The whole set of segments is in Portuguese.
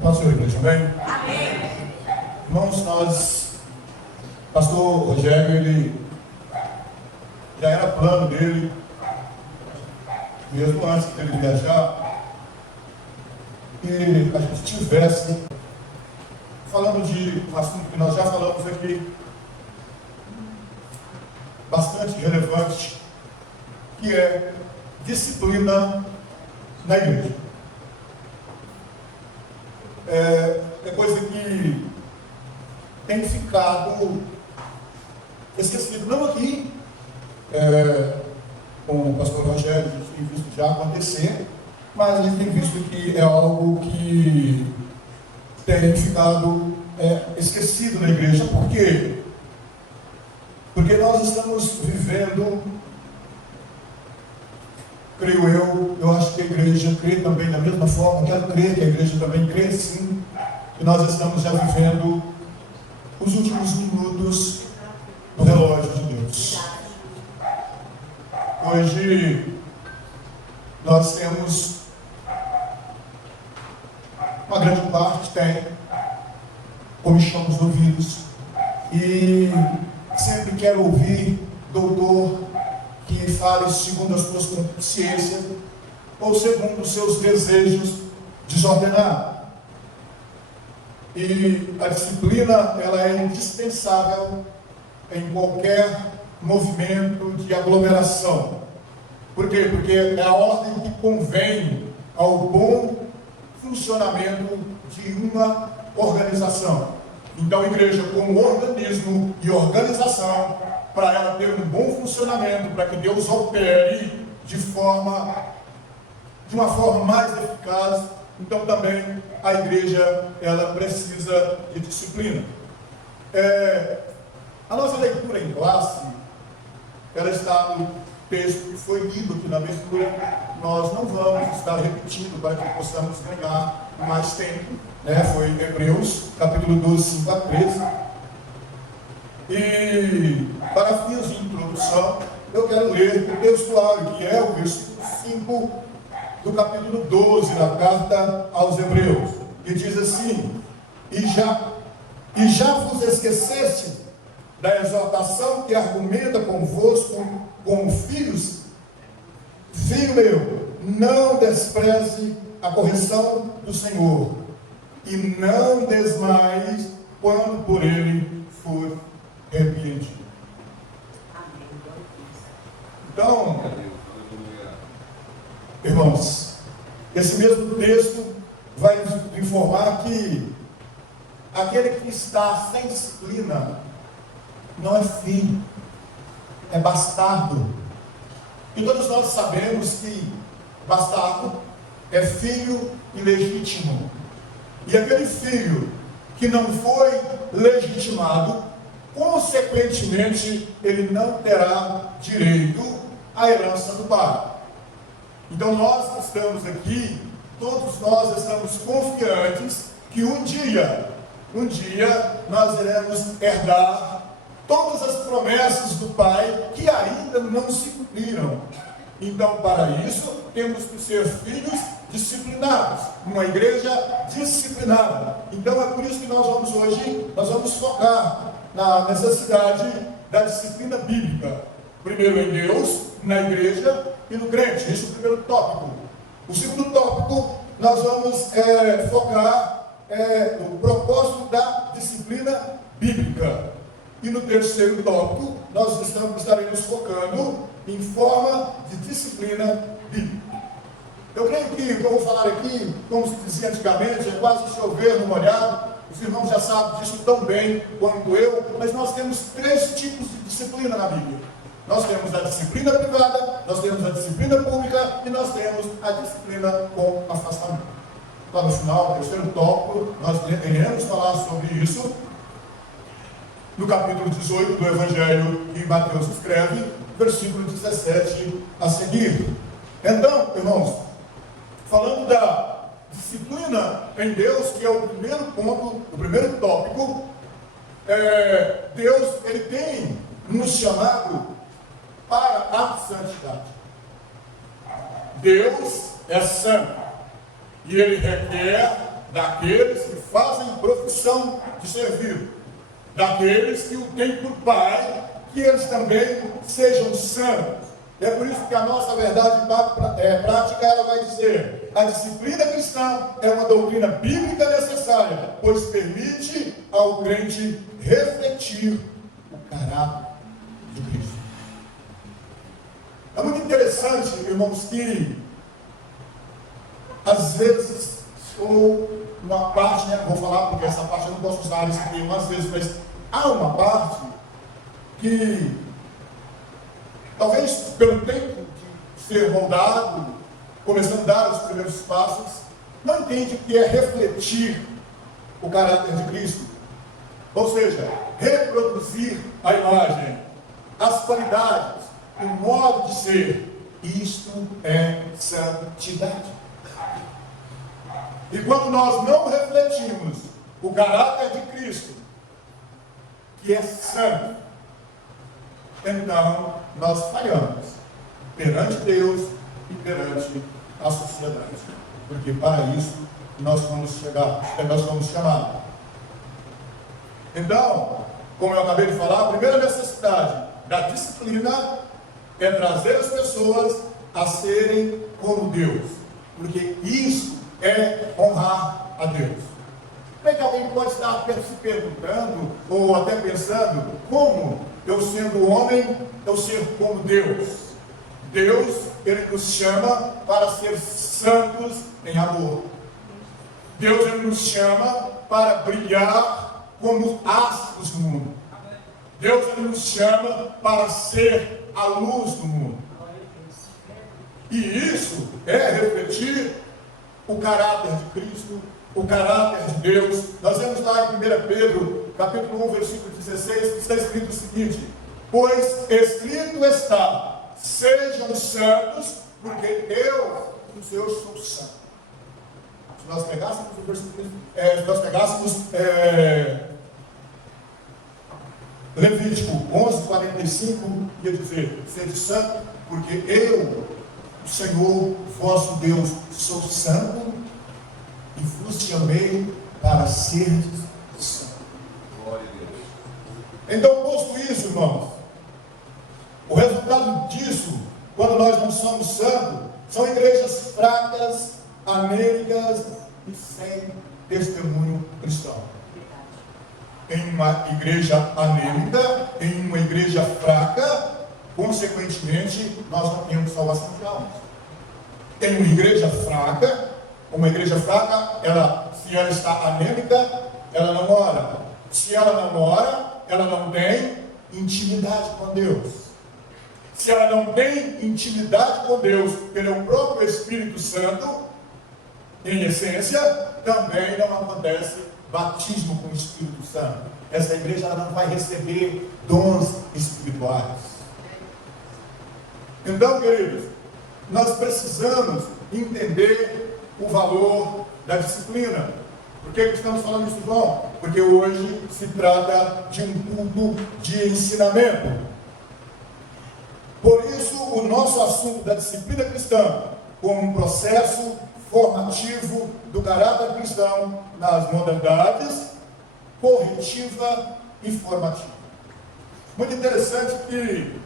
Pode ser igreja, amém? Amém. Irmãos, pastor Rogério, ele já era plano dele, mesmo antes dele viajar, que a gente tivesse falando de um assunto que nós já falamos aqui, bastante relevante, que é disciplina na igreja. É coisa que tem ficado esquecido, não aqui, com o pastor Rogério, a gente tem visto já acontecer, mas a gente tem visto que é algo que tem ficado esquecido na igreja. Por quê? Porque nós estamos vivendo, creio eu acho que a igreja crê também da mesma forma, quero crer que a igreja também crê sim, que nós estamos já vivendo os últimos minutos do relógio de Deus. Hoje nós temos, uma grande parte tem comichão nos ouvidos e sempre quer ouvir doutor que fale segundo as suas concupiscências ou segundo os seus desejos desordenados. E a disciplina, ela é indispensável em qualquer movimento de aglomeração. Por quê? Porque é a ordem que convém ao bom funcionamento de uma organização. Então, a igreja, como organismo e organização, para ela ter um bom funcionamento, para que Deus opere de uma forma mais eficaz, então também a igreja, ela precisa de disciplina. A nossa leitura em classe, ela está no texto que foi lido aqui na abertura. Nós não vamos estar repetindo para que possamos ganhar mais tempo, foi Hebreus, capítulo 12, 5 a 13. E para fins de introdução, eu quero ler o textuário, que é o versículo 5 do capítulo 12 da carta aos Hebreus, que diz assim: e já vos esqueceste da exortação que argumenta convosco como filhos? Filho meu, não despreze a correção do Senhor, e não desmaies quando por ele for repreendido. Então, irmãos, esse mesmo texto vai nos informar que aquele que está sem disciplina não é filho, é bastardo. E todos nós sabemos que bastardo é filho ilegítimo. E aquele filho que não foi legitimado, consequentemente, ele não terá direito à herança do pai. Então nós estamos aqui, todos nós estamos confiantes que um dia nós iremos herdar todas as promessas do Pai que ainda não se cumpriram. Então, para isso, temos que ser filhos disciplinados, uma igreja disciplinada. Então, é por isso que nós vamos focar na necessidade da disciplina bíblica. Primeiro em Deus, na igreja e no crente. Esse é o primeiro tópico. O segundo tópico, nós vamos focar no propósito da disciplina bíblica. E no terceiro tópico, nós estaremos focando em forma de disciplina bíblica. Eu creio que o que eu vou falar aqui, como se dizia antigamente, é quase chover no molhado. Os irmãos já sabem disso tão bem quanto eu, mas nós temos 3 tipos de disciplina na Bíblia. Nós temos a disciplina privada, nós temos a disciplina pública e nós temos a disciplina com afastamento. Lá no final, o terceiro tópico, nós iremos falar sobre isso no capítulo 18 do Evangelho que Mateus escreve, versículo 17 a seguir. Então, irmãos, falando da disciplina em Deus, que é o primeiro ponto, o primeiro tópico, Deus, ele tem nos chamado para a santidade. Deus é santo e ele requer daqueles que fazem profissão de servir, daqueles que o têm por pai, que eles também sejam santos. É por isso que a nossa verdade prática, ela vai dizer: a disciplina cristã é uma doutrina bíblica necessária, pois permite ao crente refletir o caráter de Cristo. É muito interessante, irmãos, que às vezes, ou uma parte, vou falar porque essa parte eu não posso usar esse termo às vezes, mas há uma parte que talvez pelo tempo de ser moldado, começando a dar os primeiros passos, não entende o que é refletir o caráter de Cristo. Ou seja, reproduzir a imagem, as qualidades, o modo de ser. Isto é santidade. E quando nós não refletimos o caráter de Cristo, que é santo, então nós falhamos perante Deus e perante a sociedade, porque para isso nós fomos chamados. Então, como eu acabei de falar, a primeira necessidade da disciplina é trazer as pessoas a serem como Deus, porque isso é honrar a Deus. Bem que alguém pode estar se perguntando, ou até pensando: como eu sendo homem, eu ser como Deus? Deus, Ele nos chama para ser santos em amor. Deus, Ele nos chama para brilhar como astros do mundo. Deus, Ele nos chama para ser a luz do mundo. E isso é refletir o caráter de Cristo, o caráter de Deus. Nós vemos lá em 1 Pedro, capítulo 1, versículo 16, que está escrito o seguinte: pois escrito está, sejam santos, porque eu, o Senhor, sou santo. Se nós pegássemos o versículo, Levítico 11:45, ia dizer: sede santo, porque eu, o Senhor, vosso Deus, sou santo, e vos chamei para serdes santos. Glória a Deus. Então, posto isso, irmãos, o resultado disso, quando nós não somos santos, são igrejas fracas, anêmicas e sem testemunho cristão. Em uma igreja anêmica, em uma igreja fraca, consequentemente, nós não temos salvação de almas. Em uma igreja fraca, se ela está anêmica, ela não ora. Se ela não ora, ela não tem intimidade com Deus. Se ela não tem intimidade com Deus pelo próprio Espírito Santo, em essência, também não acontece batismo com o Espírito Santo. Essa igreja ela não vai receber dons espirituais. Então, queridos, nós precisamos entender o valor da disciplina. Por que estamos falando isso, João? Porque hoje se trata de um culto de ensinamento. Por isso, o nosso assunto da disciplina cristã, como um processo formativo do caráter cristão nas modalidades corretiva e formativa. Muito interessante que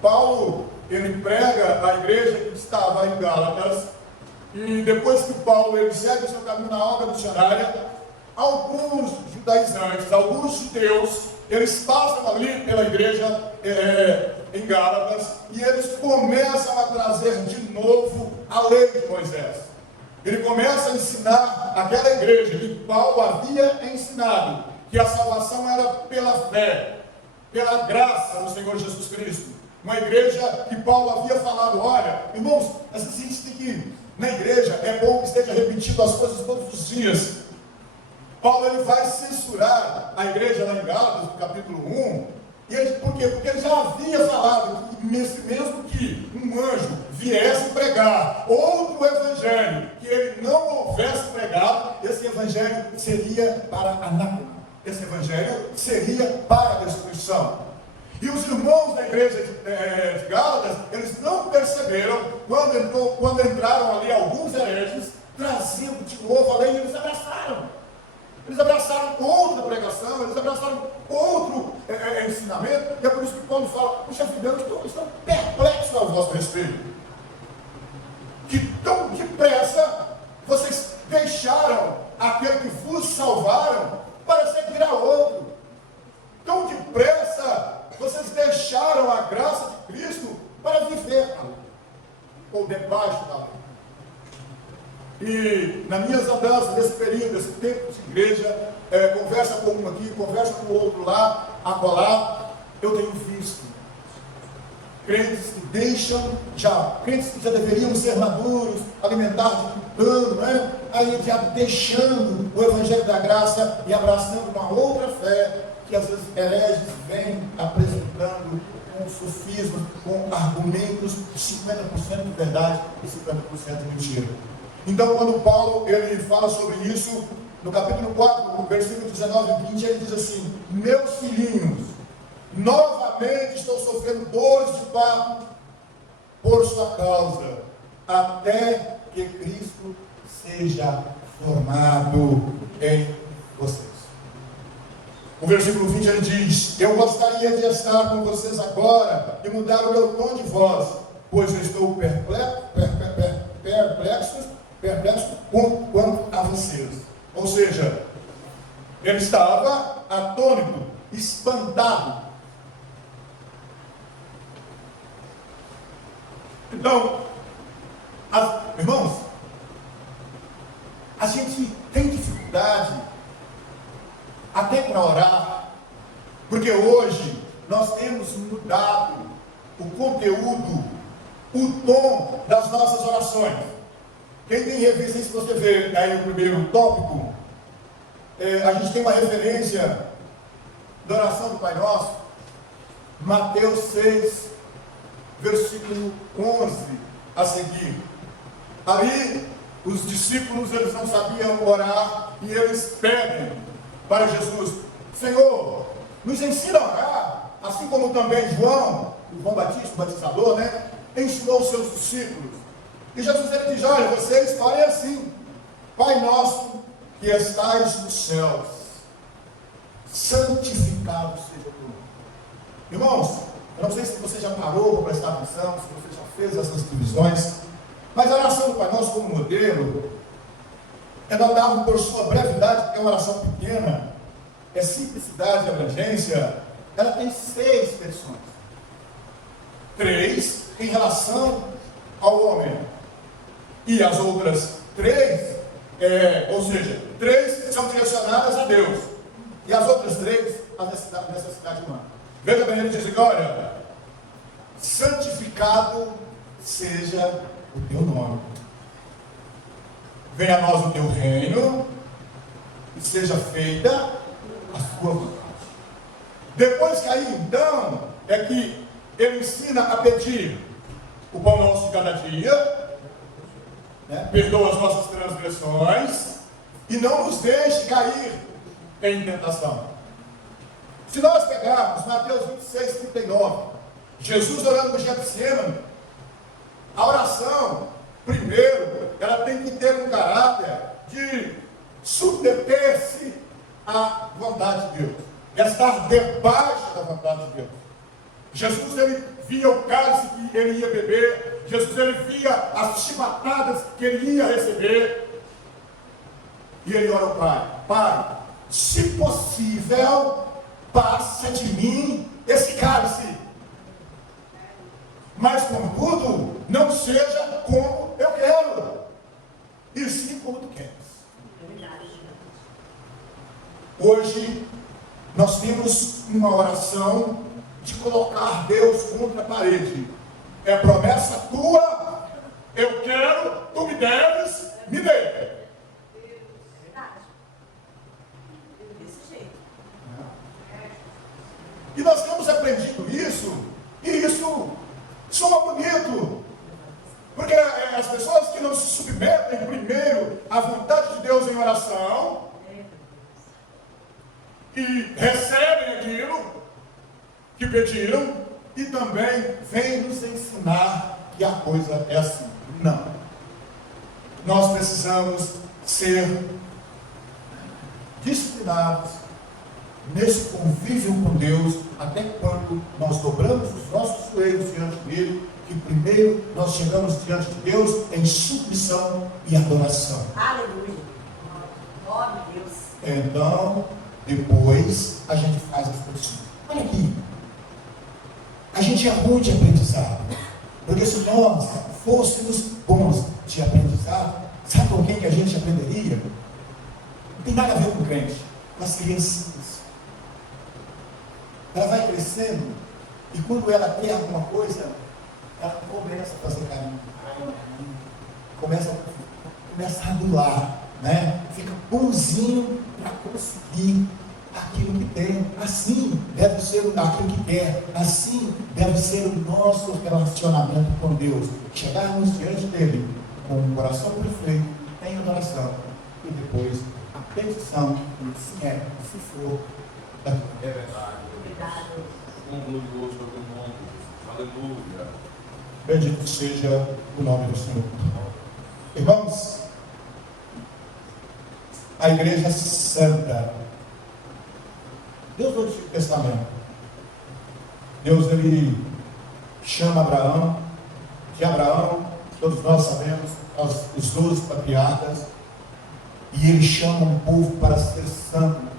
Paulo, ele prega a igreja que estava em Gálatas, e depois que Paulo ele segue o seu caminho na obra missionária, alguns judaizantes, alguns judeus, eles passam ali pela igreja em Gálatas, e eles começam a trazer de novo a lei de Moisés. Ele começa a ensinar aquela igreja que Paulo havia ensinado, que a salvação era pela fé, pela graça no Senhor Jesus Cristo. Uma igreja que Paulo havia falado: olha, irmãos, a gente tem que, na igreja, é bom que esteja repetindo as coisas todos os dias. Paulo ele vai censurar a igreja lá em Gálatas, no capítulo 1, e ele, por quê? Porque ele já havia falado que mesmo que um anjo viesse pregar outro evangelho, que ele não houvesse pregado, esse evangelho seria para anátema, esse evangelho seria para a destruição. E os irmãos da igreja de Gálatas, eles não perceberam, quando entraram ali alguns hereges, trazendo de novo a lei, e eles abraçaram. Eles abraçaram outra pregação, eles abraçaram outro ensinamento, e é por isso que Paulo fala: puxa vida, eu estou perplexo ao vosso respeito. Que tão depressa vocês deixaram aquele que vos salvaram para seguir a outro. Tão depressa vocês deixaram a graça de Cristo para viver a lei, ou debaixo da lei. E nas minhas andanças, nesse período, nesse tempo de igreja, conversa com um aqui, conversa com o outro lá, acolá, eu tenho visto crentes que crentes que já deveriam ser maduros, alimentar de plano, né? Aí já deixando o Evangelho da Graça e abraçando uma outra fé, que às vezes hereges vêm apresentando com sofismas, com argumentos de 50% de verdade e 50% de mentira. Então, quando Paulo ele fala sobre isso, no capítulo 4, no versículo 19 e 20, ele diz assim: meus filhinhos, novamente estou sofrendo dores de parto por sua causa, até que Cristo seja formado em vocês. O versículo 20 ele diz: eu gostaria de estar com vocês agora e mudar o meu tom de voz, pois eu estou perplexo quanto a vocês. Ou seja, ele estava atônito, espantado. Então, irmãos, a gente tem dificuldade até para orar, porque hoje nós temos mudado o conteúdo, o tom das nossas orações. Quem tem revista, se você ver aí o primeiro tópico, a gente tem uma referência da oração do Pai Nosso, Mateus 6, versículo 11 a seguir. Ali, os discípulos, eles não sabiam orar, e eles pedem para Jesus: Senhor, nos ensina a orar, assim como também João Batista, o batizador, né, ensinou os seus discípulos. E Jesus ele diz: olha, vocês orem assim: Pai nosso que estais nos céus, santificado seja o teu nome. Irmãos, eu não sei se você já parou para prestar atenção, se você já fez essas divisões, mas a oração do Pai Nosso como modelo, ela dava por sua brevidade, porque é uma oração pequena, é simplicidade e abrangência, ela tem 6 versões. 3 em relação ao homem, e as outras 3, ou seja, 3 são direcionadas a Deus, e as outras 3 a necessidade humana. Veja bem, ele diz: olha, santificado seja o teu nome, venha a nós o teu reino, e seja feita a sua vontade. Depois que aí então é que ele ensina a pedir o pão nosso de cada dia, né? Perdoa as nossas transgressões e não nos deixe cair em tentação. Se nós pegarmos Mateus 26, 39, Jesus orando no Getsemane, a oração, primeiro, ela tem que ter um caráter de submeter-se à vontade de Deus, estar debaixo da vontade de Deus. Jesus ele via o cálice que ele ia beber, Jesus ele via as chibatadas que ele ia receber, e ele ora ao Pai: Pai, se possível, passa de mim esse cálice, mas contudo, não seja como eu quero, e sim como tu queres. Hoje, nós temos uma oração de colocar Deus contra a parede. É promessa tua, eu quero, tu me deves, me dê. E nós temos aprendido isso, e isso soa bonito, porque as pessoas que não se submetem primeiro à vontade de Deus em oração, e recebem aquilo que pediram, e também vêm nos ensinar que a coisa é assim. Não. nós precisamos ser disciplinados nesse convívio com Deus, até quando nós dobramos os nossos joelhos diante dele, que primeiro nós chegamos diante de Deus em submissão e adoração. Aleluia. Glória a Deus. Então, depois a gente faz as coisas. Olha aqui, a gente é ruim de aprendizado, porque se nós fôssemos bons de aprendizado, sabe com quem que a gente aprenderia? Não tem nada a ver com crente, com as criancinhas. Ela vai crescendo e quando ela quer alguma coisa, ela começa a fazer carinho, começa a adular, né? Fica bonzinho para conseguir aquilo que tem. Assim deve ser aquilo que quer, assim deve ser o nosso relacionamento com Deus. Chegarmos diante dele com o coração perfeito, em adoração, e depois a petição, se é, se for, da vida. É verdade. Um glorioso é o teu nome. Aleluia. Bendito seja o nome do Senhor. Irmãos, a igreja santa, Deus do Antigo Testamento, Deus ele chama Abraão, de Abraão, todos nós sabemos, os 12 patriarcas, e ele chama um povo para ser santo.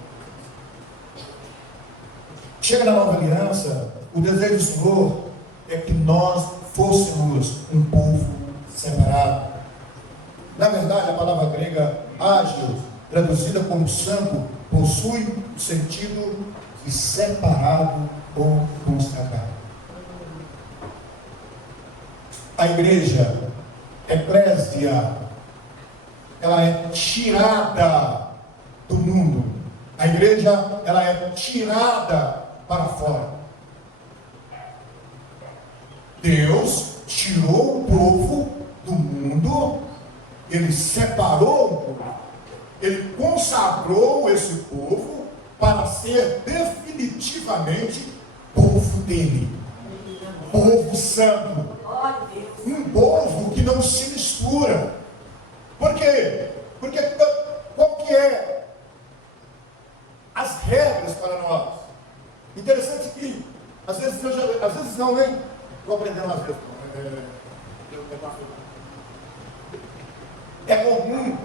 Chega na nova aliança, o desejo do Senhor é que nós fôssemos um povo separado. Na verdade, a palavra grega ágil, traduzida como santo, possui o sentido de separado ou consagrado. A igreja, eclésia, ela é tirada do mundo. A igreja, ela é tirada para fora. Deus tirou o povo do mundo, ele separou o povo, ele consagrou esse povo para ser definitivamente povo dele, povo santo, um povo que não se mistura. Por quê? Porque qual que é as regras para nós? Interessante que às vezes não, né? Estou aprendendo às vezes. É comum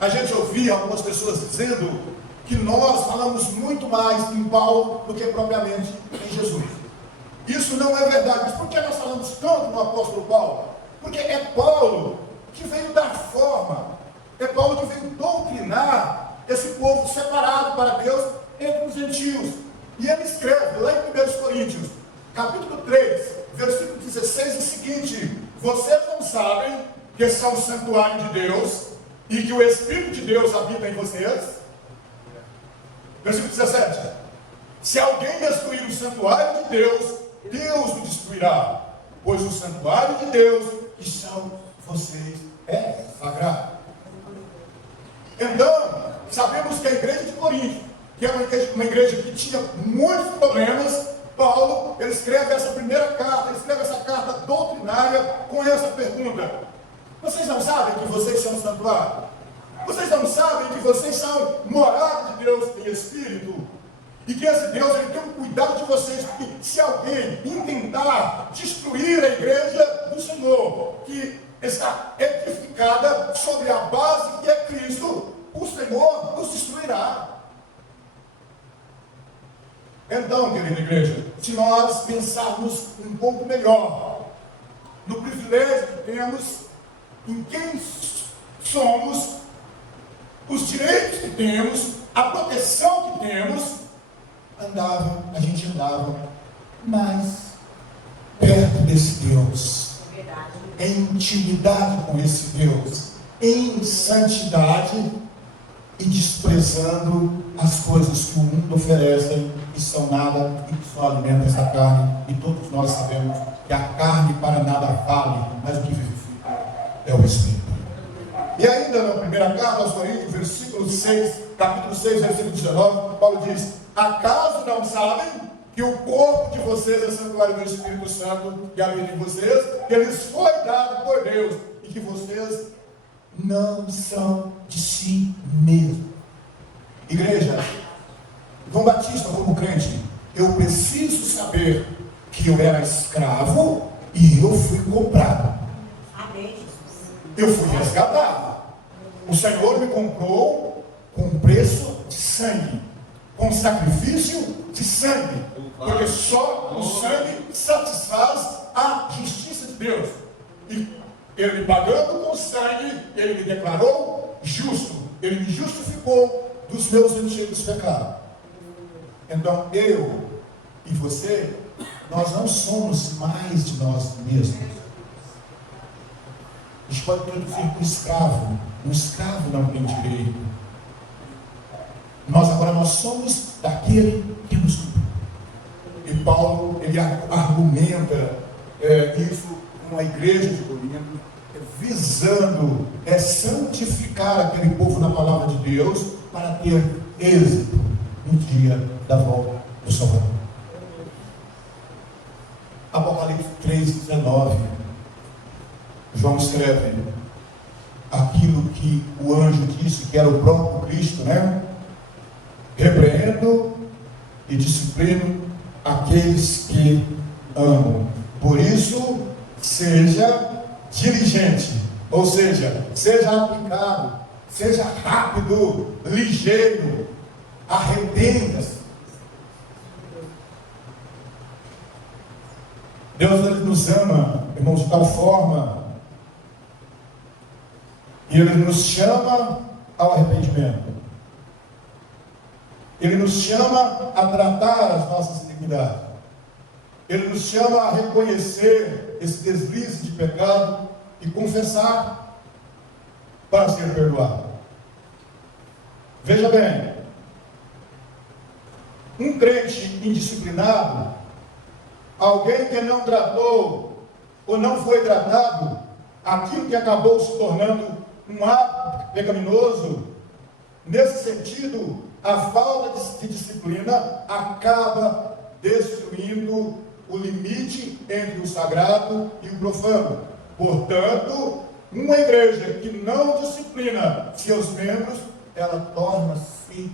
a gente ouvir algumas pessoas dizendo que nós falamos muito mais em Paulo do que propriamente em Jesus. Isso não é verdade. Mas por que nós falamos tanto no apóstolo Paulo? Porque é Paulo que veio dar forma, é Paulo que veio doutrinar esse povo separado para Deus entre os gentios. E ele escreve lá em 1 Coríntios, capítulo 3, versículo 16, o seguinte: vocês não sabem que são o santuário de Deus e que o Espírito de Deus habita em vocês? Versículo 17: se alguém destruir o santuário de Deus, Deus o destruirá, pois o santuário de Deus, que são vocês, é sagrado. Então, sabemos que a igreja de Corinto, que é uma igreja que tinha muitos problemas, Paulo, ele escreve essa primeira carta, ele escreve essa carta doutrinária com essa pergunta: vocês não sabem que vocês são santuário? Vocês não sabem que vocês são morada de Deus em espírito? E que esse Deus, ele tem um cuidado de vocês, porque se alguém intentar destruir a igreja do Senhor, que está edificada sobre a base que é Cristo, o Senhor nos destruirá. Então, querida igreja, se nós pensarmos um pouco melhor no privilégio que temos, em quem somos, os direitos que temos, a proteção que temos, a gente andava mais perto desse Deus, em intimidade com esse Deus, em santidade, e desprezando as coisas que o mundo oferece, que são nada e que só alimentam essa carne. E todos nós sabemos que a carne para nada vale, mas o que vivifica é o Espírito. E ainda na primeira carta aos Coríntios, versículo 6, capítulo 6, versículo 19, Paulo diz: acaso não sabem que o corpo de vocês é santuário do Espírito Santo que habita em vocês, que lhes foi dado por Deus, e que vocês não são de si mesmo. Igreja, João Batista, como crente, eu preciso saber que eu era escravo e eu fui comprado. Amém, Jesus. Eu fui resgatado. O Senhor me comprou com preço de sangue, com sacrifício de sangue, porque só o sangue satisfaz a justiça de Deus. E Ele me pagando com sangue, Ele me declarou justo. Ele me justificou dos meus antigos pecados. Então eu e você, nós não somos mais de nós mesmos. A gente pode traduzir para o escravo. Um escravo não tem direito. Nós somos daquele que nos comprou. E Paulo, ele argumenta isso com a igreja de Corinto, visando santificar aquele povo na palavra de Deus para ter êxito no dia da volta do Salvador. Apocalipse 3,19. João escreve aquilo que o anjo disse, que era o próprio Cristo, né? Repreendo e disciplino aqueles que amam. Por isso, seja diligente, ou seja, seja aplicado, seja rápido, ligeiro, arrependa-se. Deus, ele nos ama, irmãos, de tal forma, e Ele nos chama ao arrependimento. Ele nos chama a tratar as nossas iniquidades. Ele nos chama a reconhecer esse deslize de pecado e confessar para ser perdoado. Veja bem, um crente indisciplinado, alguém que não tratou ou não foi tratado, aquilo que acabou se tornando um hábito pecaminoso, nesse sentido, a falta de disciplina acaba destruindo o limite entre o sagrado e o profano. Portanto, uma igreja que não disciplina seus membros, ela torna-se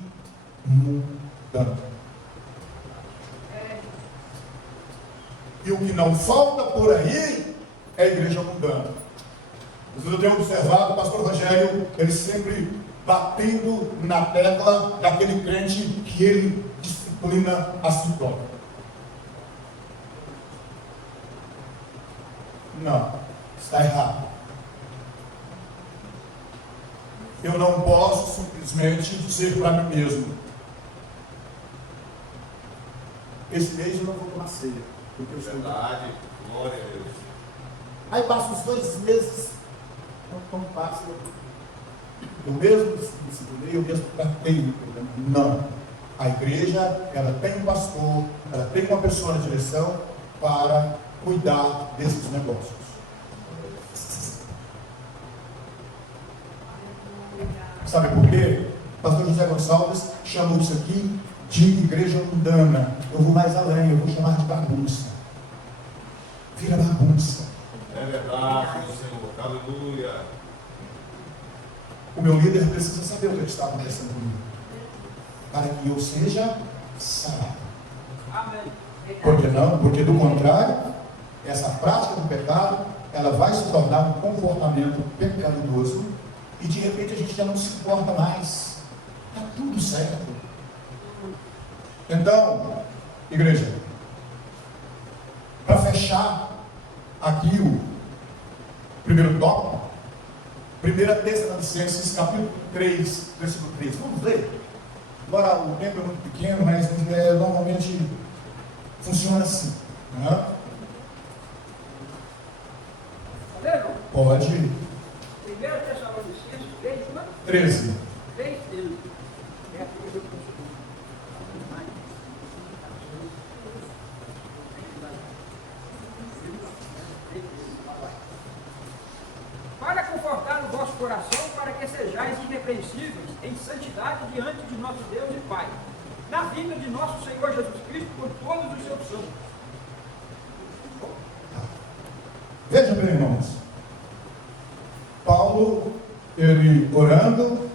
mundana. E o que não falta por aí é a igreja mundana. Eu tenho observado o pastor Rogério, ele sempre batendo na tecla daquele crente que ele disciplina a si próprio. Não, está errado. Eu não posso simplesmente dizer para mim mesmo: esse mês eu não vou tomar ceia, porque eu estou. Verdade, glória a Deus. Aí passa os 2 meses, não passa. Eu mesmo disciplinei, eu mesmo tratei o problema. Não. A igreja, ela tem um pastor, ela tem uma pessoa na direção para cuidar desses negócios. Sabe por quê? O pastor José Gonçalves chamou isso aqui de igreja mundana. Eu vou mais além, eu vou chamar de bagunça. Vira bagunça. É verdade, Senhor. Aleluia. O meu líder precisa saber o que está acontecendo comigo, para que eu seja sarado. Amém. Por que não? Porque do contrário, essa prática do pecado, ela vai se tornar um comportamento pecaminoso e de repente a gente já não se importa mais. Está tudo certo. Então, igreja, para fechar aqui o primeiro tópico, 1 Tessalonicenses, capítulo 3, versículo 3. Vamos ler? Agora, o tempo é muito pequeno, mas normalmente funciona assim. Né? Pode. 1 Tessalonicenses 3, 13. 3, 13. Para confortar o vosso coração, para que sejais irrepreensíveis em santidade diante de nosso Deus e Pai, na vinda de nosso Senhor Jesus Cristo por todos os seus santos. Veja bem, irmãos. Paulo ele orando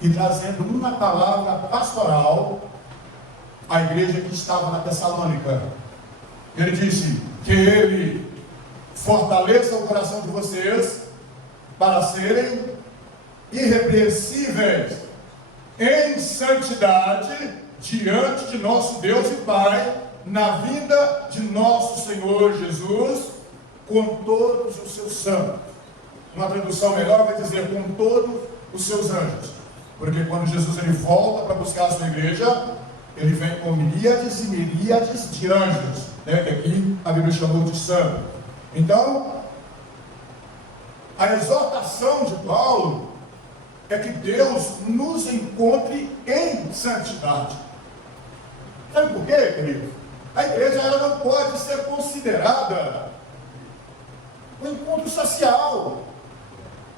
e trazendo uma palavra pastoral à igreja que estava na Tessalônica. Ele disse que ele fortaleça o coração de vocês para serem irrepreensíveis em santidade diante de nosso Deus e Pai, na vinda de nosso Senhor Jesus, com todos os seus santos. Uma tradução melhor vai dizer com todos os seus anjos, porque quando Jesus ele volta para buscar a sua igreja, ele vem com miríades e miríades de anjos, né? Que aqui a Bíblia chamou de santo. Então, a exortação de Paulo é que Deus nos encontre em santidade. Sabe por quê, querido? A igreja ela não pode ser considerada um encontro social,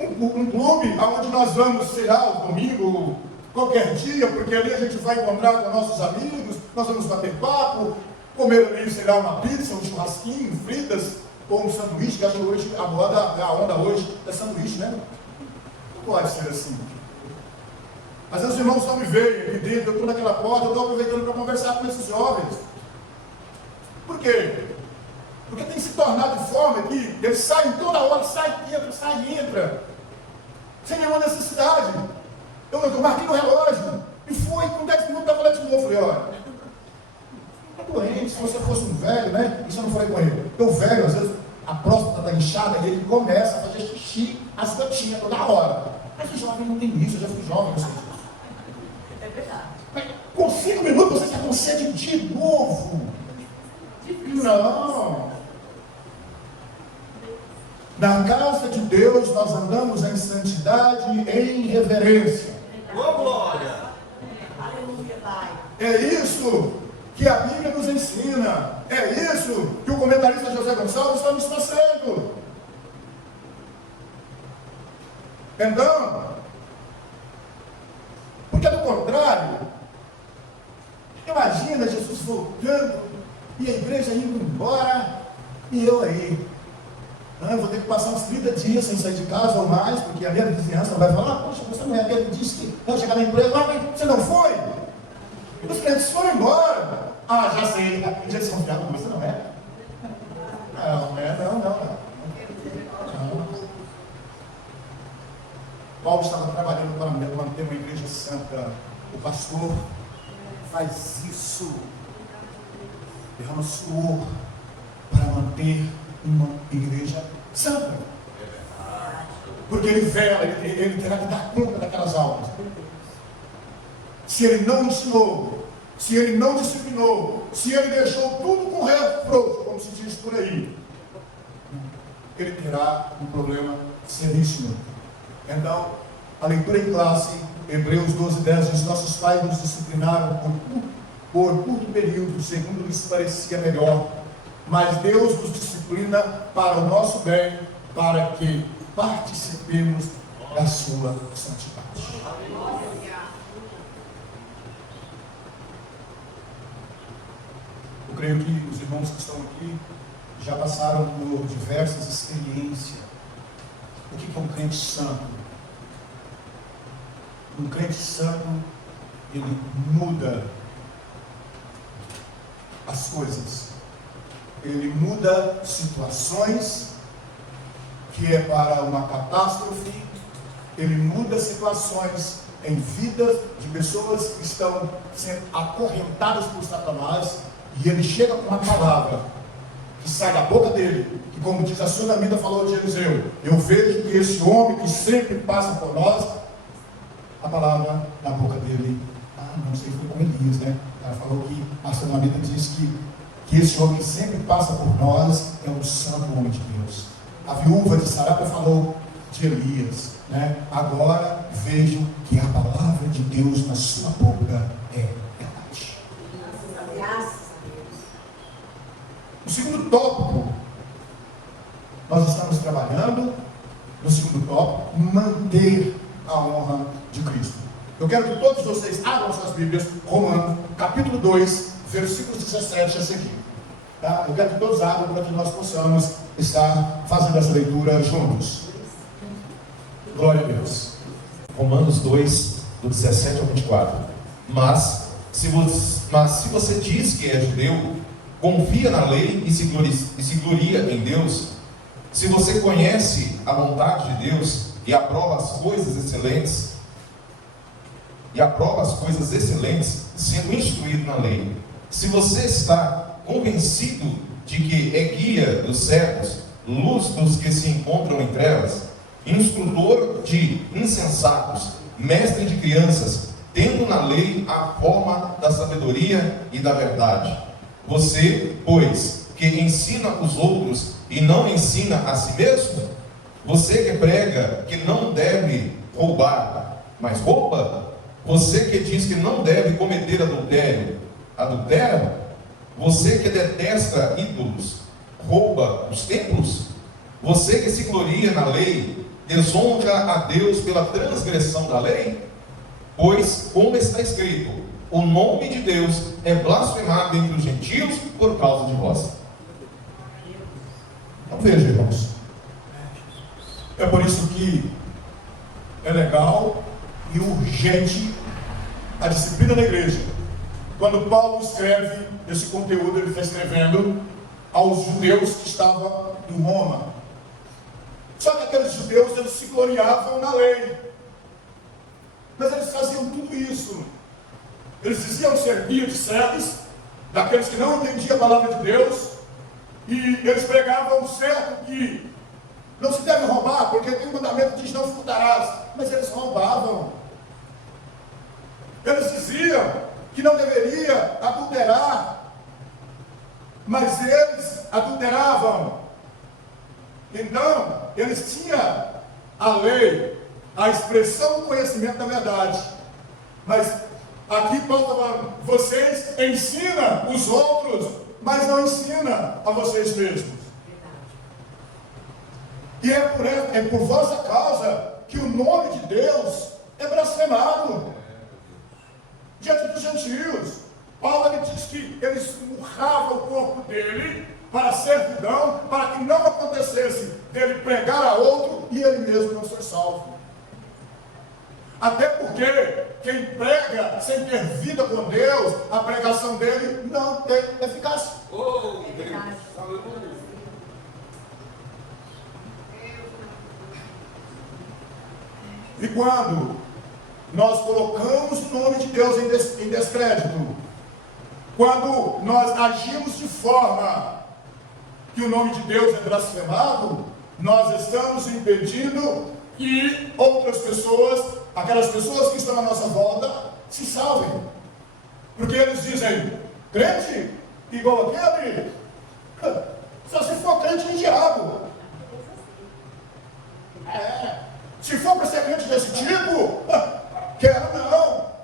um clube onde nós vamos, sei lá, o domingo, qualquer dia, porque ali a gente vai encontrar com nossos amigos, nós vamos bater papo, comer ali, sei lá, uma pizza, um churrasquinho, fritas, ou um sanduíche, que acho que hoje a moda, a onda hoje é sanduíche, né? Não pode ser assim. Às vezes os irmãos só me veem aqui dentro, eu estou naquela porta, eu estou aproveitando para conversar com esses jovens. Por quê? Porque tem se tornado de forma que eles saem toda hora, sai e entra, sem nenhuma necessidade. Eu marquei no relógio, e foi, com 10 minutos estava lá de novo. Falei, olha, está doente, se você fosse um velho, né? Isso eu não falei com ele. Porque o velho, às vezes, a próstata está inchada e ele começa a fazer xixi as gatinhas toda hora. Mas o jovem não tem isso, eu já fui jovem, eu sei disso. É verdade. Mas com 5 minutos você está com sede de novo. Não. Na casa de Deus nós andamos em santidade e em reverência. Ô, glória! Aleluia, Pai. É isso que a Bíblia nos ensina. É isso que o comentarista José Gonçalves está nos passando. Então, porque do contrário, imagina Jesus voltando e a igreja indo embora e eu aí. Eu vou ter que passar uns 30 dias sem sair de casa ou mais, porque a minha vizinhança vai falar, poxa, você não é aquele que disse que vai chegar na empresa, mas você não foi? Os clientes foram embora. Ah, já sei, já desconfiado, mas você não é. Não. Paulo estava trabalhando para manter uma igreja santa. O pastor faz isso, derrama suor para manter uma igreja santa, porque ele vela, ele terá que dar conta daquelas almas. Se ele não ensinou, se ele não disciplinou, se ele deixou tudo com reprocho, como se diz por aí, ele terá um problema seríssimo. Então, a leitura em classe, Hebreus 12:10 diz: nossos pais nos disciplinaram por curto período, segundo lhes parecia melhor, mas Deus nos disciplina para o nosso bem, para que participemos da sua santidade. Eu creio que os irmãos que estão aqui já passaram por diversas experiências. O que é um crente santo? Um crente santo, ele muda as coisas. Ele muda situações que é para uma catástrofe. Ele muda situações em vidas de pessoas que estão sendo acorrentadas por Satanás. E ele chega com uma palavra que sai da boca dele, que, como diz a Sunamita falou de Eliseu, eu vejo que esse homem que sempre passa por nós, a palavra da boca dele, não sei se foi com Elias, né? Ela falou que a Sunamita diz que esse homem que sempre passa por nós é um santo homem de Deus. A viúva de Sarapta falou de Elias, né? Agora vejo que a palavra de Deus na sua boca é verdade. Graças. O segundo tópico, nós estamos trabalhando no segundo tópico, manter a honra de Cristo. Eu quero que todos vocês abram suas Bíblias, Romanos, capítulo 2, versículos 17 a seguir. Tá? Eu quero que todos abram para que nós possamos estar fazendo essa leitura juntos. Glória a Deus. Romanos 2, do 17 ao 24. Mas se você diz que é judeu, confia na lei e se gloria em Deus. Se você conhece a vontade de Deus e aprova as coisas excelentes, sendo instruído na lei. Se você está convencido de que é guia dos cegos, luz dos que se encontram em trevas, instrutor de insensatos, mestre de crianças, tendo na lei a forma da sabedoria e da verdade. Você, pois, que ensina os outros e não ensina a si mesmo? Você que prega que não deve roubar, mas rouba? Você que diz que não deve cometer adultério, adultera? Você que detesta ídolos, rouba os templos? Você que se gloria na lei, desonra a Deus pela transgressão da lei? Pois, como está escrito, o nome de Deus é blasfemado entre os gentios por causa de vós. Então veja, irmãos, é por isso que é legal e urgente a disciplina da igreja. Quando Paulo escreve esse conteúdo, ele está escrevendo aos judeus que estavam em Roma. Só que aqueles judeus, eles se gloriavam na lei, mas eles faziam tudo isso. Eles diziam ser guia de cegos, daqueles que não entendiam a palavra de Deus, e eles pregavam certo que não se deve roubar, porque tem um mandamento que diz não furtarás, mas eles roubavam. Eles diziam que não deveria adulterar, mas eles adulteravam. Então, eles tinham a lei, a expressão do conhecimento da verdade, mas aqui Paulo está falando, vocês ensinam os outros, mas não ensinam a vocês mesmos. E é por vossa causa que o nome de Deus é blasfemado diante dos gentios. Paulo ele diz que ele esmurrava o corpo dele para a servidão, para que não acontecesse dele pregar a outro e ele mesmo não ser salvo. Até porque quem prega sem ter vida com Deus, a pregação dele não tem eficácia. Oh, Deus. Aleluia. E quando nós colocamos o nome de Deus em descrédito, quando nós agimos de forma que o nome de Deus é blasfemado, nós estamos impedindo que outras pessoas, aquelas pessoas que estão à nossa volta, se salvem. Porque eles dizem, crente igual aquele, só se for crente em diabo. Se for para ser crente desse tipo, quero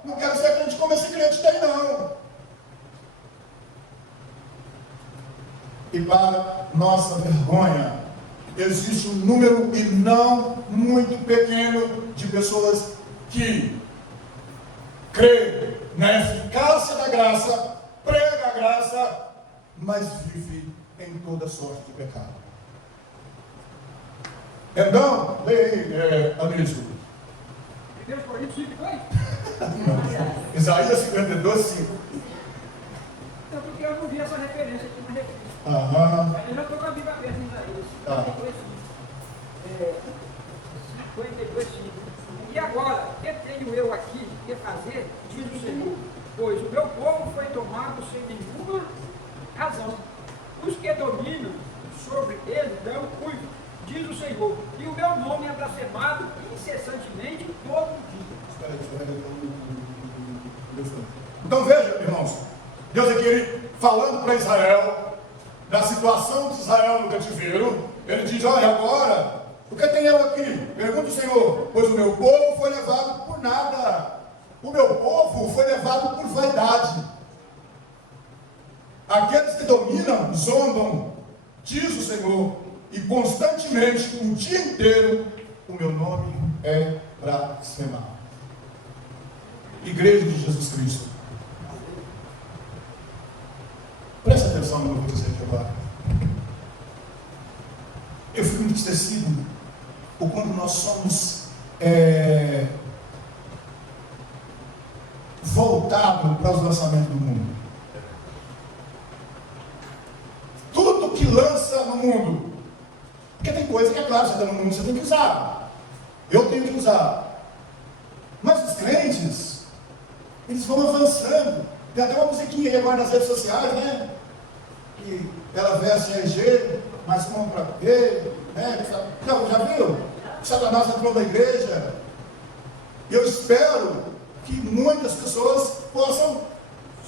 não quero ser crente como esse crente tem não. E para nossa vergonha, existe um número e não muito pequeno de pessoas que crê na eficácia da graça, prega a graça, mas vive em toda sorte de pecado. Então, leia aí, Anísio. 1 Coríntios 5:2. Isaías 52, 5. Então, porque eu não vi essa referência aqui na revista. Eu já estou com a Bíblia aberta em Isaías. 52, 5. E agora, que tenho eu aqui que fazer, diz o Senhor, pois o meu povo foi tomado sem nenhuma razão. Os que dominam sobre ele dão cuido, diz o Senhor, e o meu nome é blasfemado incessantemente todo dia. Então veja, irmãos, Deus aqui ele falando para Israel da situação de Israel no cativeiro, ele diz, olha agora, o que tem eu aqui? Pergunta o Senhor, pois o meu povo foi levado por nada, o meu povo foi levado por vaidade. Aqueles que dominam, zombam, diz o Senhor, e constantemente, o dia inteiro, o meu nome é blasfemado. Igreja de Jesus Cristo, presta atenção no que eu vou dizer aqui agora. Eu fico entristecido por quando nós somos voltado para os lançamentos do mundo. Tudo que lança no mundo. Porque tem coisa que, é claro, você está no mundo, você tem que usar. Eu tenho que usar. Mas os crentes, eles vão avançando. Tem até uma musiquinha aí agora nas redes sociais, né? Que ela veste RG, mas compra P, né? Já viu? Satanás entrou na igreja. E eu espero que muitas pessoas possam,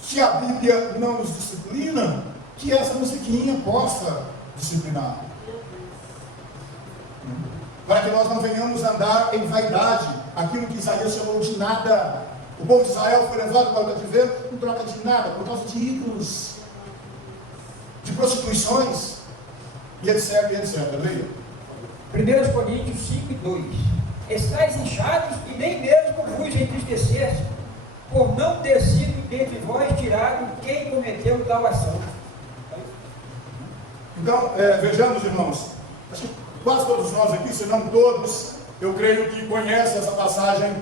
se a Bíblia não nos disciplina, que essa musiquinha possa disciplinar. Para que nós não venhamos andar em vaidade, aquilo que Isaías chamou de nada. O povo de Israel foi levado para o cativeiro em troca de nada, por causa de ídolos, de prostituições, e etc, e etc. Leia. 1 Coríntios 5 e 2. Estais inchados e nem mesmo vos entristeceste, por não ter sido dentre vós tirado quem cometeu tal ação. Então, vejamos, irmãos, acho que quase todos nós aqui, se não todos, eu creio que conhecem essa passagem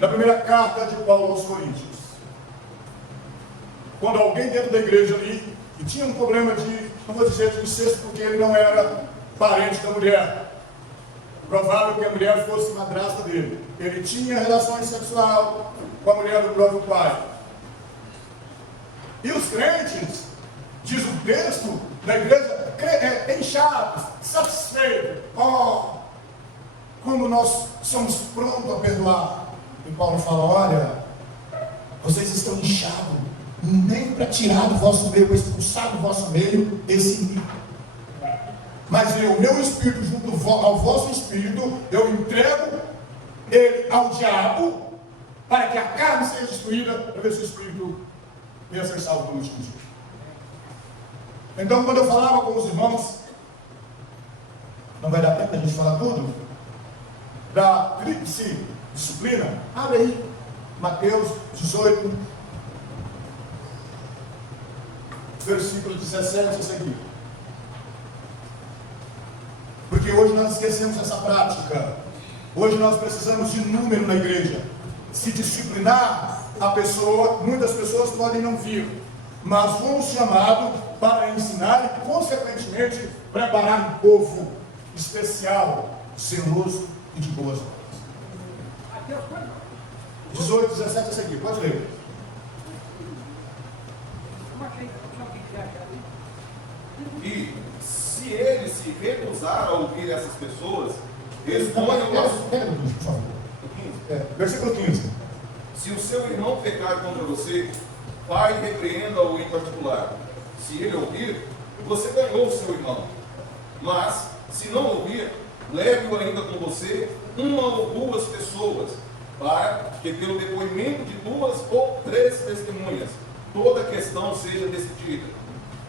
da primeira carta de Paulo aos Coríntios. Quando alguém dentro da igreja ali, e tinha um problema de, não vou dizer de incesto, porque ele não era parente da mulher. Provável que a mulher fosse madrasta dele. Ele tinha relações sexuais com a mulher do próprio pai. E os crentes, diz o texto da igreja, inchados, satisfeitos. Oh, como nós somos prontos a perdoar. E Paulo fala, olha, vocês estão inchados, nem para tirar do vosso meio, para expulsar do vosso meio esse inimigo. Mas o meu espírito, junto ao vosso espírito, eu entrego ele ao diabo, para que a carne seja destruída, para ver se o espírito venha ser salvo no último dia. Então, quando eu falava com os irmãos, não vai dar tempo para a gente falar tudo, da tríplice disciplina, abre aí, Mateus 18, versículo 17, isso aqui. Porque hoje nós esquecemos essa prática. Hoje nós precisamos de número na igreja. Se disciplinar a pessoa, muitas pessoas podem não vir, mas fomos chamados para ensinar e, consequentemente, preparar um povo especial, zeloso e de boas obras. 18, 17, esse aqui, pode ler. E se ele se recusar a ouvir essas pessoas, exponha o assunto. Por favor. Versículo 15. Se o seu irmão pecar contra você, vai e repreenda-o em particular. Se ele ouvir, você ganhou o seu irmão. Mas, se não ouvir, leve-o ainda com você, uma ou duas pessoas, para que pelo depoimento de 2 ou 3 testemunhas, toda a questão seja decidida.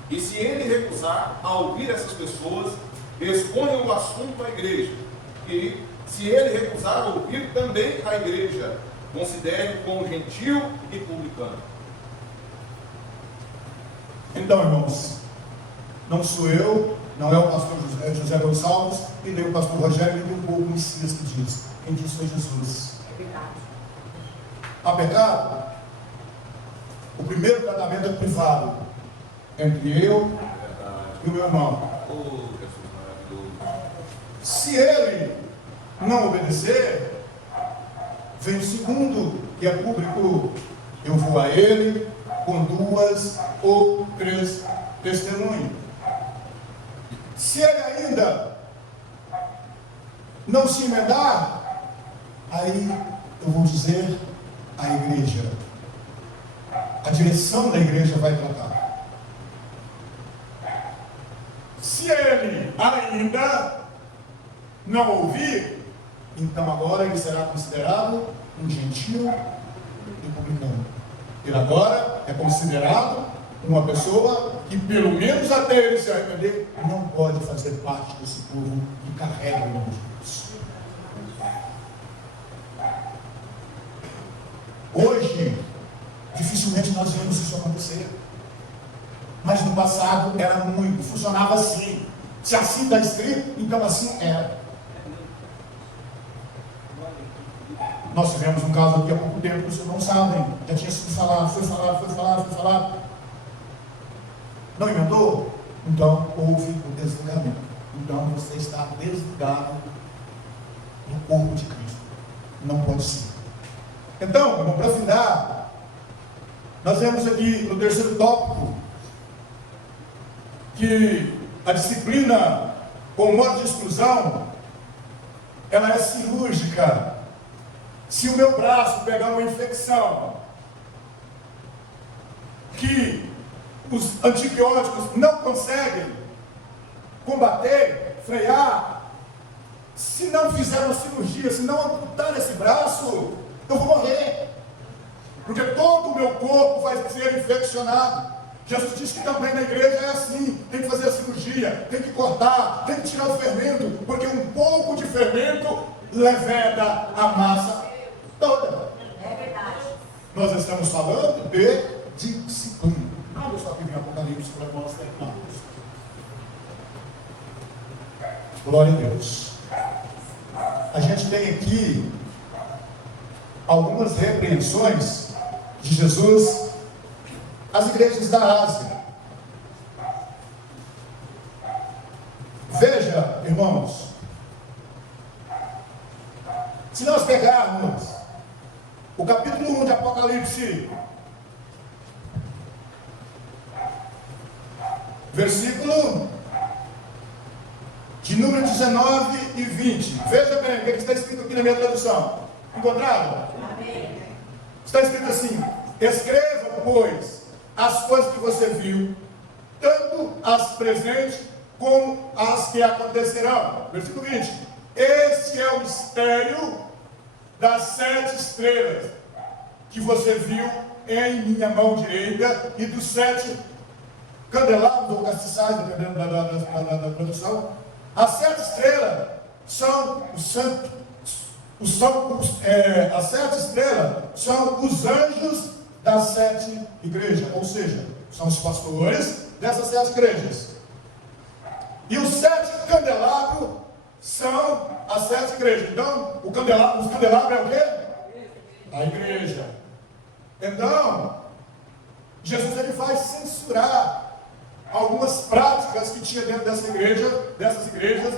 E se ele recusar a ouvir essas pessoas, exponha o assunto à igreja. E se ele recusar a ouvir também a igreja, considere como gentil e publicano. Então, irmãos, não sou eu, não é o pastor José Gonçalves, e nem o pastor Rogério, nem o povo Messias que diz. Quem disse foi Jesus. É pecado. Há pecado? O primeiro tratamento é privado, entre eu e o meu irmão. Oh, Jesus maravilhoso. Se ele não obedecer, vem o segundo, que é público. Eu vou a ele com 2 ou 3 testemunhas. Se ele ainda não se emendar, aí eu vou dizer a igreja. A direção da igreja vai tratar. Se ele ainda não ouvir, então agora ele será considerado um gentil e publicano. Ele agora é considerado uma pessoa que, pelo menos até ele se arrepender, não pode fazer parte desse povo que carrega o nome de Deus. Hoje, dificilmente nós vemos isso acontecer. Mas no passado era muito, funcionava assim. Se assim está escrito, então assim era. Nós tivemos um caso aqui há pouco tempo, os irmãos sabem, já tinha sido falado, foi falado. Não emendou? Então houve o desligamento. Então você está desligado do corpo de Cristo. Não pode ser. Então, irmão, para findar, nós vemos aqui no terceiro tópico que a disciplina com modo de exclusão, ela é cirúrgica. Se o meu braço pegar uma infecção que os antibióticos não conseguem combater, frear, se não fizer uma cirurgia, se não amputar esse braço, eu vou morrer, porque todo o meu corpo vai ser infeccionado. Jesus disse que também na igreja é assim, tem que fazer a cirurgia, tem que cortar, tem que tirar o fermento, porque um pouco de fermento leveda a massa toda. É verdade. Nós estamos falando de disciplina. Abre só aqui em Apocalipse para nós terminarmos. Glória a Deus. A gente tem aqui algumas repreensões de Jesus às igrejas da Ásia. Veja, irmãos, se nós pegarmos o capítulo 1 de Apocalipse, versículo de número 19 e 20. Veja bem o que está escrito aqui na minha tradução. Encontrado? Amém. Está escrito assim: escreva, pois, as coisas que você viu, tanto as presentes como as que acontecerão. Versículo 20. Este é o mistério das 7 estrelas que você viu em minha mão direita e dos 7 candelabros ou castiçais, dependendo da produção. As 7 estrelas são os santos, as 7 estrelas são os anjos das 7 igrejas, ou seja, são os pastores dessas 7 igrejas. E os 7 candelabros são as 7 igrejas. Então, os candelabros é o quê? A igreja. Então, Jesus ele vai censurar algumas práticas que tinha dentro dessas igrejas.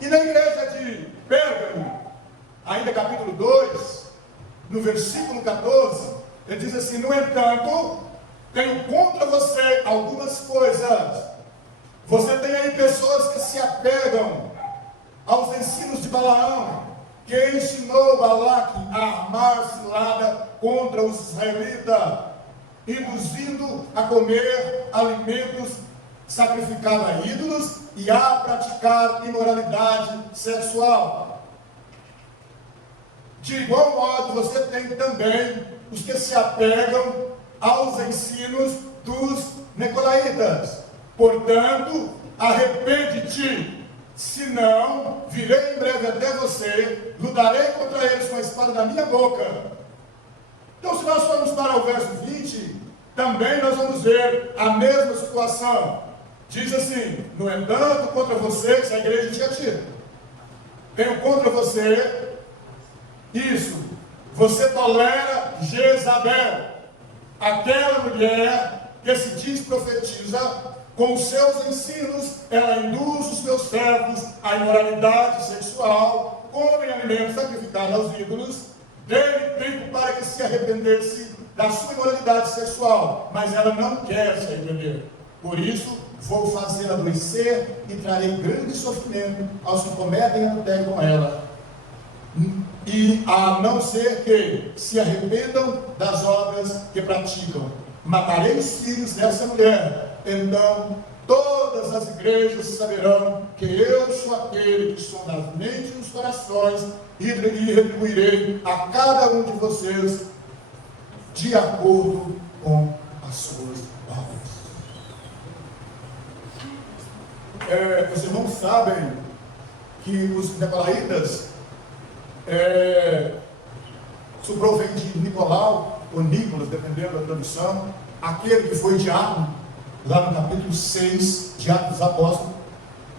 E na igreja de Pérgamo, ainda capítulo 2, no versículo 14, ele diz assim: no entanto, tenho contra você algumas coisas. Você tem aí pessoas que se apegam aos ensinos de Balaão, que ensinou Balaque a armar cilada contra os israelitas, induzindo a comer alimentos sacrificados a ídolos e a praticar imoralidade sexual. De igual modo, você tem também os que se apegam aos ensinos dos nicolaítas. Portanto, arrepende-te, senão virei em breve até você, lutarei contra eles com a espada da minha boca. Então, se nós formos para o verso 20, também nós vamos ver a mesma situação. Diz assim: no entanto, contra você, que a igreja tinha tido, tenho contra você isso, você tolera Jezabel, aquela mulher que se diz profetiza. Com os seus ensinos, ela induz os meus servos à imoralidade sexual, comem alimentos sacrificados aos ídolos, dê-lhe tempo para que se arrependesse da sua imoralidade sexual, mas ela não quer se arrepender. Por isso, vou fazer adoecer e trarei grande sofrimento aos que cometem adultério com ela, e a não ser que se arrependam das obras que praticam. Matarei os filhos dessa mulher. Então todas as igrejas saberão que eu sou aquele que sonda as mentes e os corações, e retribuirei a cada um de vocês de acordo com as suas obras. Os irmãos sabem que os nicolaítas, isso provém de Nicolau ou Nicolas, dependendo da tradução, aquele que foi diácono lá no capítulo 6 de Atos dos Apóstolos.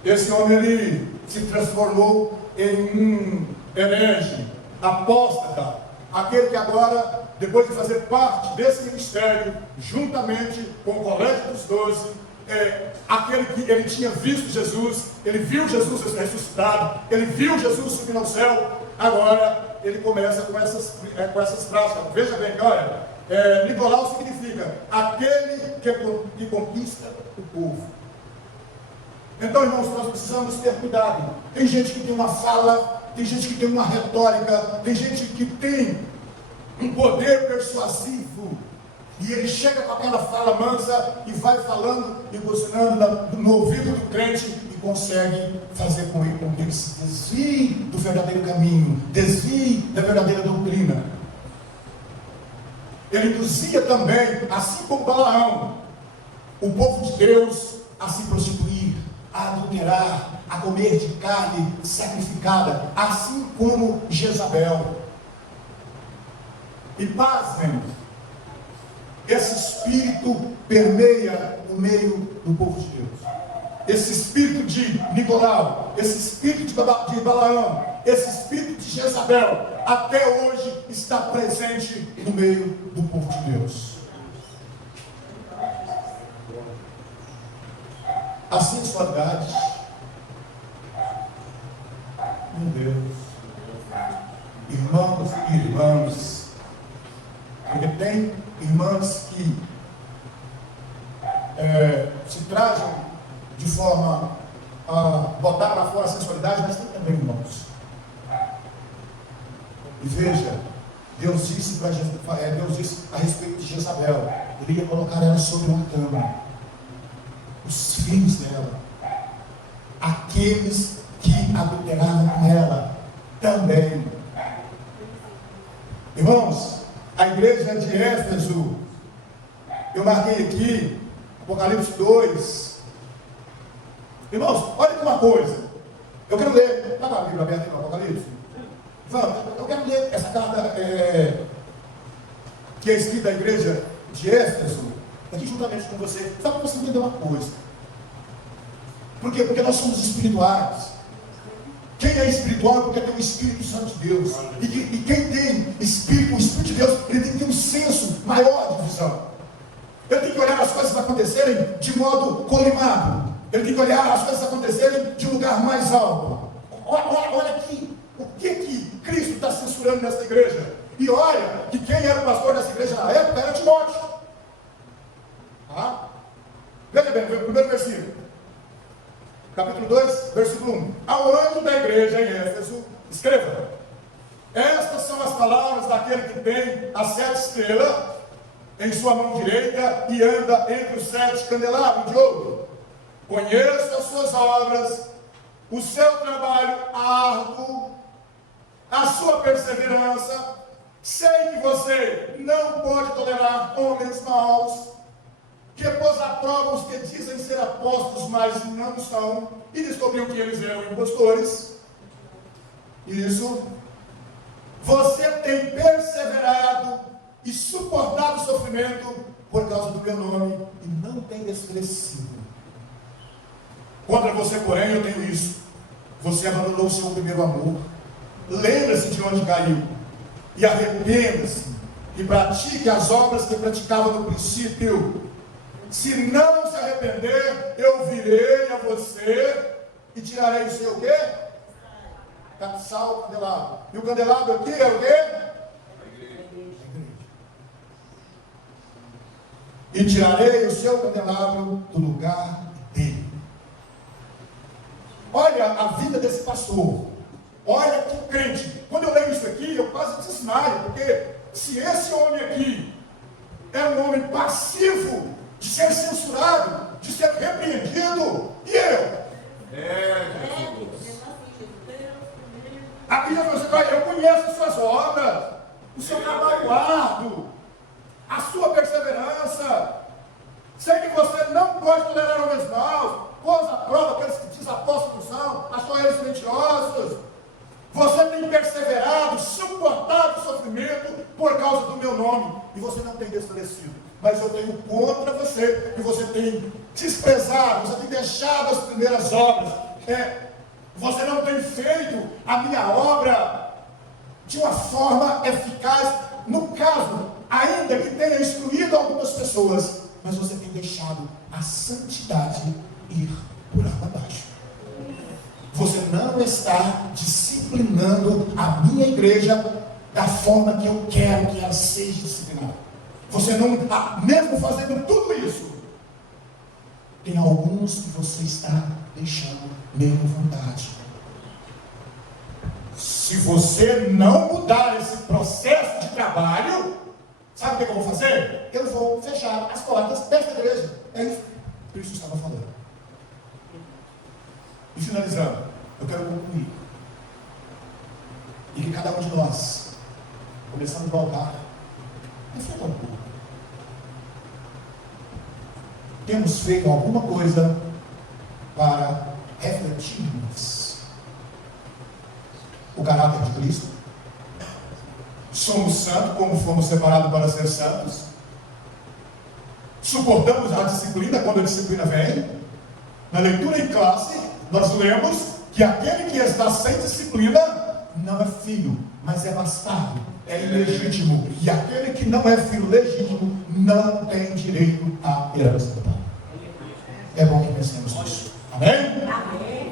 Esse homem ele se transformou em um herege, apóstata, aquele que agora, depois de fazer parte desse ministério, juntamente com o colégio dos 12, aquele que ele tinha visto Jesus, ele viu Jesus ressuscitado, ele viu Jesus subindo ao céu, agora ele começa com essas frases. Veja bem, olha, Nicolau significa aquele que conquista o povo. Então, irmãos, nós precisamos ter cuidado. Tem gente que tem uma fala, tem gente que tem uma retórica, tem gente que tem um poder persuasivo, e ele chega com aquela fala mansa e vai falando e buzinando no ouvido do crente e consegue fazer com que ele se desvie do verdadeiro caminho, desvie da verdadeira doutrina. Ele induzia também, assim como Balaão, o povo de Deus a se prostituir, a adulterar, a comer de carne sacrificada, assim como Jezabel. E pasmem, esse espírito permeia o meio do povo de Deus. Esse espírito de Nicolau, esse espírito de Balaão, esse espírito de Jezabel, até hoje está presente no meio do povo de Deus. A sensualidade, meu Deus, irmãos e irmãs, porque tem irmãs que se trajam de forma a botar para fora a sensualidade, mas tem também irmãos. E veja, Deus disse a respeito de Jezabel, ele ia colocar ela sobre uma cama. Os filhos dela, aqueles que adulteravam com ela, também. Irmãos, a igreja de Éfeso, eu marquei aqui, Apocalipse 2. Irmãos, olha aqui uma coisa. Eu quero ler, está na Bíblia aberta no Apocalipse? Vamos, eu quero ler essa carta que é escrita à igreja de Éfeso, aqui juntamente com você, só para você entender uma coisa. Por quê? Porque nós somos espirituais. Quem é espiritual é porque tem o Espírito Santo de Deus. E quem tem espírito, o Espírito de Deus, ele tem que ter um senso maior de visão. Ele tem que olhar as coisas acontecerem de modo colimado. Ele tem que olhar as coisas acontecerem de um lugar mais alto. Olha aqui, o que Cristo está censurando nessa igreja. E olha que quem era o pastor dessa igreja na época era Timóteo. Veja bem, o primeiro versículo. Capítulo 2, versículo 1. Ao anjo da igreja em Éfeso, escreva: estas são as palavras daquele que tem as 7 estrelas em sua mão direita e anda entre os 7 candelabros de ouro. Conheço as suas obras, o seu trabalho árduo, a sua perseverança. Sei que você não pode tolerar homens maus, que pôs à prova os que dizem ser apóstolos, mas não são, e descobriu que eles eram impostores. Isso. Você tem perseverado e suportado o sofrimento por causa do meu nome, e não tem desfalecido. Contra você, porém, eu tenho isso: você abandonou o seu primeiro amor. Lembre-se de onde caiu, e arrependa-se, e pratique as obras que praticava no princípio. Se não se arrepender, eu virei a você e tirarei o seu o quê? Caçal, candelabro. E o candelabro aqui é o quê? A igreja. E tirarei o seu candelabro do lugar dele. Olha a vida desse pastor. Olha que crente. Quando eu leio isso aqui, eu quase desmaio, porque se esse homem aqui é um homem passivo de ser censurado, de ser repreendido, e eu? Aqui eu conheço suas obras, o seu trabalho árduo, a sua perseverança. Sei que você não pode tolerar homens maus, pôs à prova aqueles que diz apóstolos são, achou eles mentirosos. Você tem perseverado, suportado o sofrimento por causa do meu nome, e você não tem desfalecido. Mas eu tenho contra você, que você tem desprezado, você tem deixado as primeiras obras, você não tem feito a minha obra. de uma forma eficaz, no caso, ainda que tenha instruído algumas pessoas, mas você tem deixado a santidade ir por água abaixo. Você não está disciplinando a minha igreja da forma que eu quero que ela seja disciplinada. Você não, mesmo fazendo tudo isso, tem alguns que você está deixando meio à vontade. Se você não mudar esse processo de trabalho, sabe o que eu vou fazer? Eu vou fechar as portas desta igreja. É isso que Cristo estava falando. E finalizando, eu quero concluir. E que cada um de nós, começando do altar, reflita um pouco. Temos feito alguma coisa para refletirmos o caráter de Cristo? Somos santos como fomos separados para ser santos? Suportamos a disciplina quando a disciplina vem? Na leitura em classe, nós lemos que aquele que está sem disciplina não é filho, mas é bastardo, é ilegítimo. E aquele que não é filho legítimo não tem direito à herança do Pai. É bom que pensemos nisso. Amém? Amém.